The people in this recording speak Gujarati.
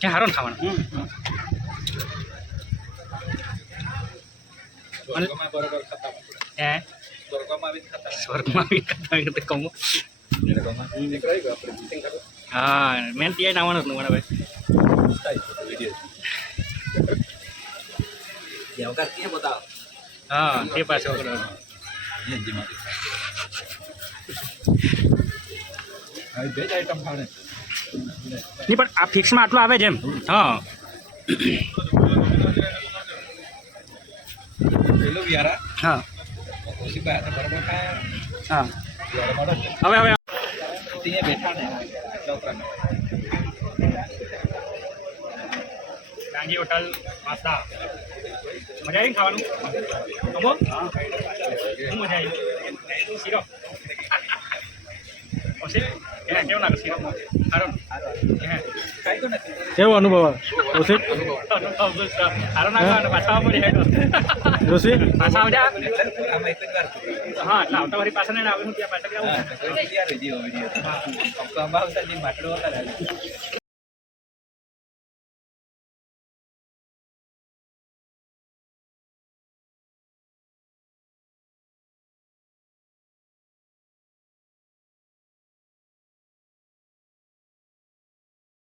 ક્યાં હારો ને ખાવાનું હે સ્વર્ગમાં બી ખાતા હોય તો કહું હા મેન ત્યાં આવવાનું જ મને ભાઈ હા તે પાછો નહીં પણ આ ફિક્સમાં આટલું આવે છે એમ હા હા હા હવે હવે ડાંગી હોટલ પાસ્તા મજા આવી ખાવાનું અમો શું મજા આવી શીરો કેવું લાગે શીરો સારો કેવો અનુભવ ઓછી સારો નાખવાનો પાછા મળી જોશી પાછા આવજા હા એટલે આવતા વારી પાછા નહીં આવે હું ત્યાં પાછા